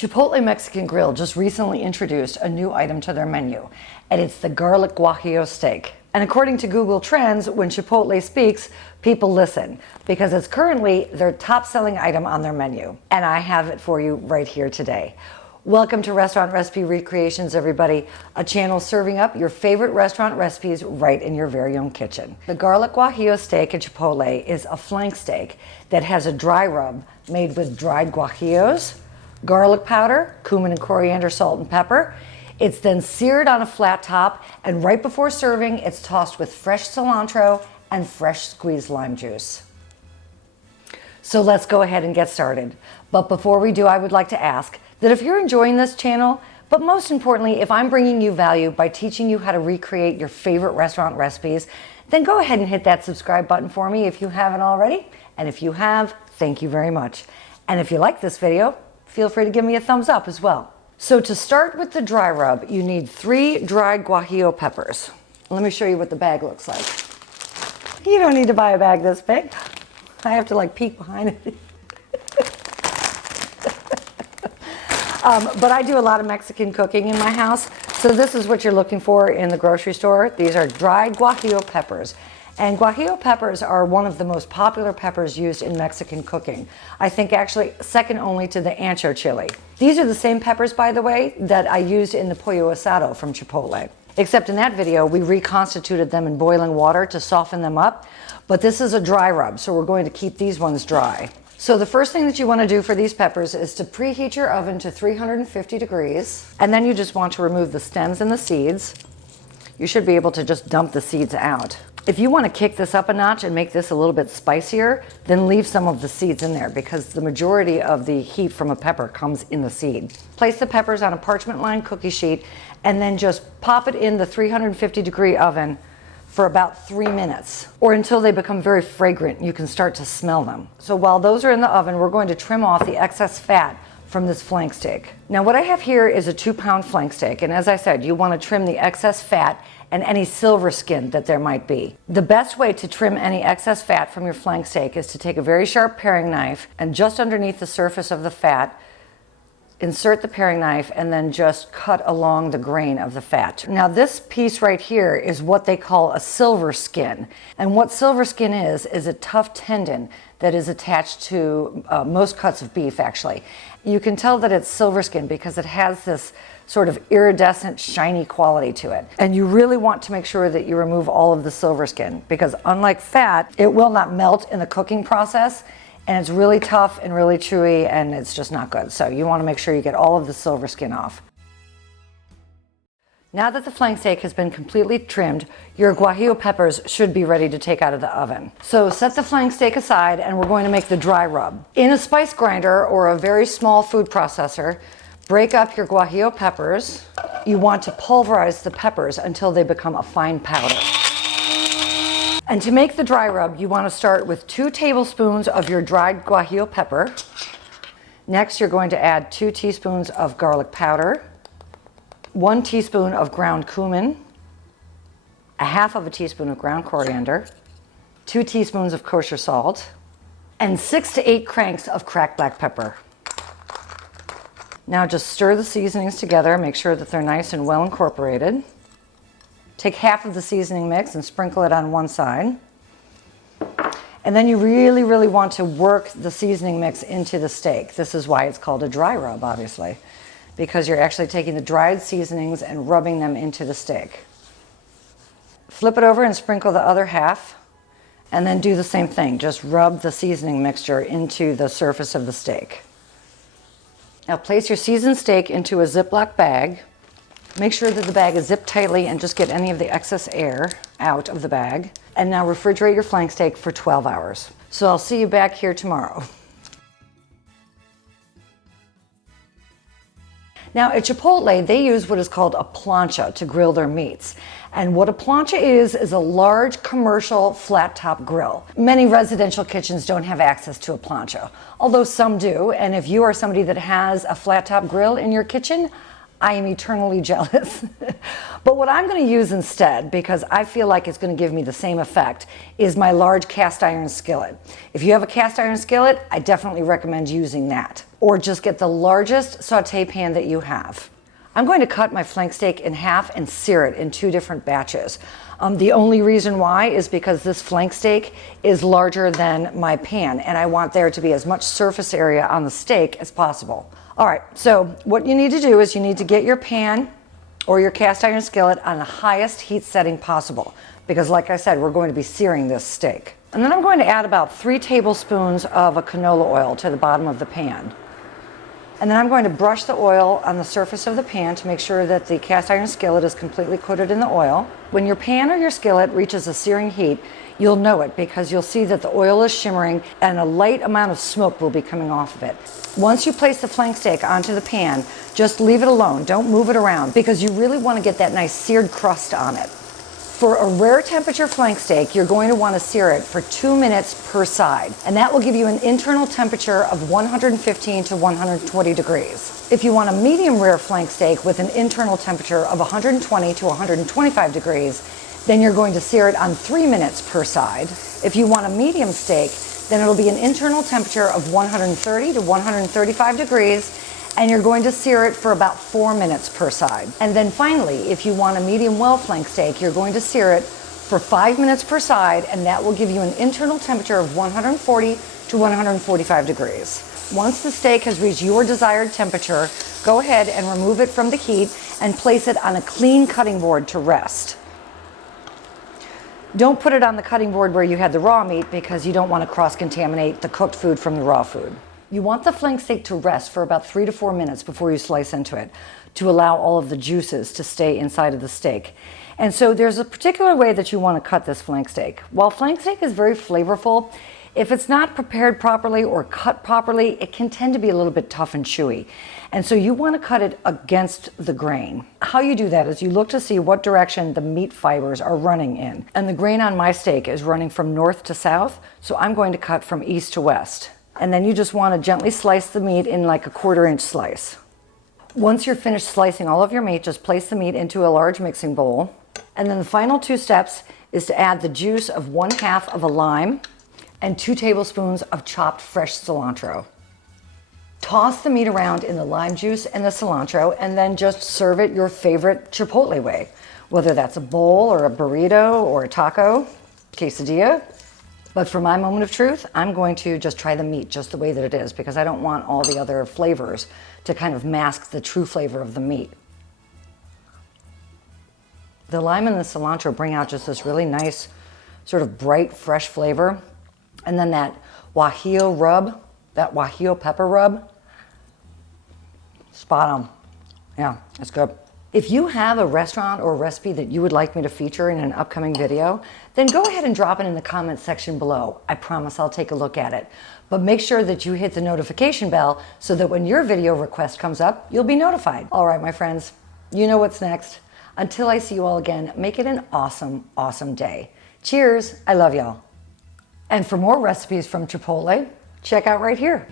Chipotle Mexican Grill just recently introduced a new item to their menu, and it's the Garlic Guajillo Steak. And according to Google Trends, when Chipotle speaks, people listen, because it's currently their top-selling item on their menu. And I have it for you right here today. Welcome to Restaurant Recipe Recreations, everybody, a channel serving up your favorite restaurant recipes right in your very own kitchen. The Garlic Guajillo Steak at Chipotle is a flank steak that has a dry rub made with dried guajillos, garlic powder, cumin and coriander, salt and pepper. It's then seared on a flat top, and right before serving, it's tossed with fresh cilantro and fresh squeezed lime juice. So let's go ahead and get started. But before we do, I would like to ask that if you're enjoying this channel, but most importantly, if I'm bringing you value by teaching you how to recreate your favorite restaurant recipes, then go ahead and hit that subscribe button for me if you haven't already. And if you have, thank you very much. And if you like this video, feel free to give me a thumbs up as well. So to start with the dry rub, you need 3 dried guajillo peppers. Let me show you what the bag looks like. You don't need to buy a bag this big. I have to like peek behind it. But I do a lot of Mexican cooking in my house, so this is what you're looking for in the grocery store. These are dried guajillo peppers. And guajillo peppers are one of the most popular peppers used in Mexican cooking. I think actually second only to the ancho chili. These are the same peppers, by the way, that I used in the pollo asado from Chipotle. Except in that video, we reconstituted them in boiling water to soften them up. But this is a dry rub, so we're going to keep these ones dry. So the first thing that you want to do for these peppers is to preheat your oven to 350 degrees. And then you just want to remove the stems and the seeds. You should be able to just dump the seeds out. If you want to kick this up a notch and make this a little bit spicier, then leave some of the seeds in there, because the majority of the heat from a pepper comes in the seed. Place the peppers on a parchment-lined cookie sheet and then just pop it in the 350-degree oven for about 3 minutes, or until they become very fragrant. You can start to smell them. So while those are in the oven, we're going to trim off the excess fat from this flank steak. Now what I have here is a 2-pound flank steak, and as I said, you want to trim the excess fat and any silver skin that there might be. The best way to trim any excess fat from your flank steak is to take a very sharp paring knife and just underneath the surface of the fat, insert the paring knife and then just cut along the grain of the fat. Now this piece right here is what they call a silver skin. And what silver skin is a tough tendon that is attached to most cuts of beef, actually. You can tell that it's silver skin because it has this sort of iridescent, shiny quality to it. And you really want to make sure that you remove all of the silver skin, because unlike fat, it will not melt in the cooking process, and it's really tough and really chewy, and it's just not good. So you want to make sure you get all of the silver skin off. Now that the flank steak has been completely trimmed, your guajillo peppers should be ready to take out of the oven. So set the flank steak aside, and we're going to make the dry rub. In a spice grinder or a very small food processor, break up your guajillo peppers. You want to pulverize the peppers until they become a fine powder. And to make the dry rub, you want to start with 2 tablespoons of your dried guajillo pepper. Next, you're going to add 2 teaspoons of garlic powder, 1 teaspoon of ground cumin, 1/2 of a teaspoon of ground coriander, 2 teaspoons of kosher salt, and 6 to 8 cranks of cracked black pepper. Now just stir the seasonings together, make sure that they're nice and well incorporated. Take half of the seasoning mix and sprinkle it on one side. And then you really, really want to work the seasoning mix into the steak. This is why it's called a dry rub, obviously, because you're actually taking the dried seasonings and rubbing them into the steak. Flip it over and sprinkle the other half, and then do the same thing. Just rub the seasoning mixture into the surface of the steak. Now place your seasoned steak into a Ziploc bag. Make sure that the bag is zipped tightly and just get any of the excess air out of the bag. And now refrigerate your flank steak for 12 hours. So I'll see you back here tomorrow. Now at Chipotle, they use what is called a plancha to grill their meats. And what a plancha is a large commercial flat top grill. Many residential kitchens don't have access to a plancha, although some do. And if you are somebody that has a flat top grill in your kitchen, I am eternally jealous. But what I'm going to use instead, because I feel like it's going to give me the same effect, is my large cast iron skillet. If you have a cast iron skillet, I definitely recommend using that. Or just get the largest saute pan that you have. I'm going to cut my flank steak in half and sear it in 2 different batches. The only reason why is because this flank steak is larger than my pan, and I want there to be as much surface area on the steak as possible. All right, so what you need to do is you need to get your pan or your cast iron skillet on the highest heat setting possible, because like I said, we're going to be searing this steak. And then I'm going to add about 3 tablespoons of a canola oil to the bottom of the pan. And then I'm going to brush the oil on the surface of the pan to make sure that the cast iron skillet is completely coated in the oil. When your pan or your skillet reaches a searing heat, you'll know it because you'll see that the oil is shimmering and a light amount of smoke will be coming off of it. Once you place the flank steak onto the pan, just leave it alone. Don't move it around because you really want to get that nice seared crust on it. For a rare temperature flank steak, you're going to want to sear it for 2 minutes per side, and that will give you an internal temperature of 115 to 120 degrees. If you want a medium rare flank steak with an internal temperature of 120 to 125 degrees, then you're going to sear it on 3 minutes per side. If you want a medium steak, then it'll be an internal temperature of 130 to 135 degrees, and you're going to sear it for about 4 minutes per side. And then finally, if you want a medium well flank steak, you're going to sear it for 5 minutes per side, and that will give you an internal temperature of 140 to 145 degrees. Once the steak has reached your desired temperature, go ahead and remove it from the heat and place it on a clean cutting board to rest. Don't put it on the cutting board where you had the raw meat because you don't want to cross-contaminate the cooked food from the raw food. You want the flank steak to rest for about 3 to 4 minutes before you slice into it to allow all of the juices to stay inside of the steak. And so there's a particular way that you want to cut this flank steak. While flank steak is very flavorful, if it's not prepared properly or cut properly, it can tend to be a little bit tough and chewy. And so you want to cut it against the grain. How you do that is you look to see what direction the meat fibers are running in. And the grain on my steak is running from north to south, so I'm going to cut from east to west. And then you just want to gently slice the meat in like a 1/4 inch slice. Once you're finished slicing all of your meat, just place the meat into a large mixing bowl. And then the final 2 steps is to add the juice of 1/2 of a lime and 2 tablespoons of chopped fresh cilantro. Toss the meat around in the lime juice and the cilantro, and then just serve it your favorite Chipotle way, whether that's a bowl or a burrito or a taco, quesadilla. But for my moment of truth, I'm going to just try the meat just the way that it is because I don't want all the other flavors to kind of mask the true flavor of the meat. The lime and the cilantro bring out just this really nice, sort of bright, fresh flavor. And then that guajillo rub, that guajillo pepper rub, spot on. Yeah, it's good. If you have a restaurant or recipe that you would like me to feature in an upcoming video, then go ahead and drop it in the comments section below. I promise I'll take a look at it. But make sure that you hit the notification bell so that when your video request comes up, you'll be notified. All right, my friends, you know what's next. Until I see you all again, make it an awesome, awesome day. Cheers. I love y'all. And for more recipes from Chipotle, check out right here.